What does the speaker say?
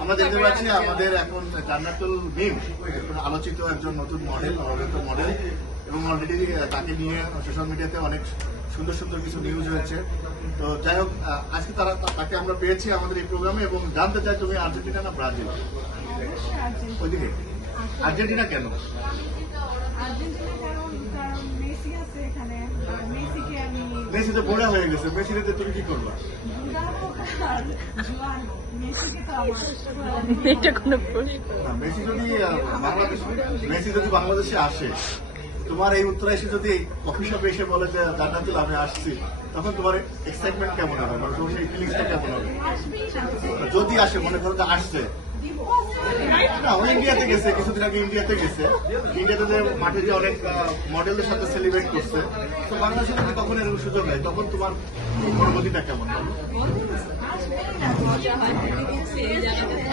আমরা দেখতে পাচ্ছি আমাদের এখন জান্নাতুল মিম আলোচিত একজন নতুন মডেল, মডেল, এবং অলরেডি তাকে নিয়ে সোশ্যাল মিডিয়াতে অনেক সুন্দর সুন্দর কিছু নিউজ হয়েছে। তো যাই হোক, আজকে তাকে আমরা পেয়েছি আমাদের এই প্রোগ্রামে, এবং জানতে চাই তুমি আর্জেন্টিনা না ব্রাজিল? ওইদিকে আর্জেন্টিনা কেন? মেসি তো বড় হয়ে গেছে, মেসিতে তুমি কি করবা? মেসি যদি বাংলাদেশে আসে, তোমার এই উত্তরা এসে যদি কফি শপে এসে বলে যে জান্নাতুল আমি আসছি, তখন তোমার এক্সাইটমেন্ট কেমন হবে, মানে তোমার সেই ফিলিংসটা কেমন হবে? যদি আসে, মনে করো যে আসছে না, ও ইন্ডিয়াতে গেছে, কিছুদিন আগে ইন্ডিয়াতে গেছে, ইন্ডিয়াতে যে মাঠে যে অনেক মডেলদের সাথে সেলিব্রেট করছে, তো বাংলাদেশে যদি কখন এরকম সুযোগ নেয়, তখন তোমার অনুভূতিটা কেমন হবে?